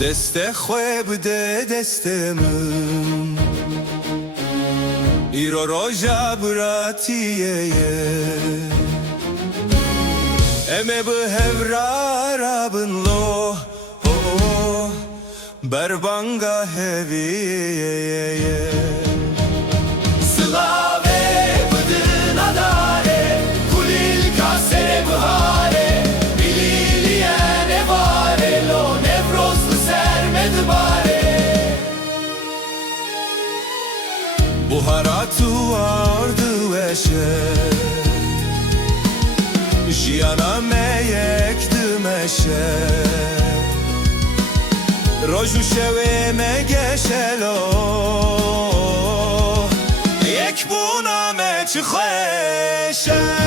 دسته خوب ده دستمم ایرو روژا براتیه امه به هورا رابن لو بربانگا هویه Slave bıdın adare Kulil kasere bihare Bililiyen evare Lo Nevrozlu sermed bare Buharatu ardı veşe Jiyana meyekdi meşe Roju şeveme geçelo یک بونم چه خوشه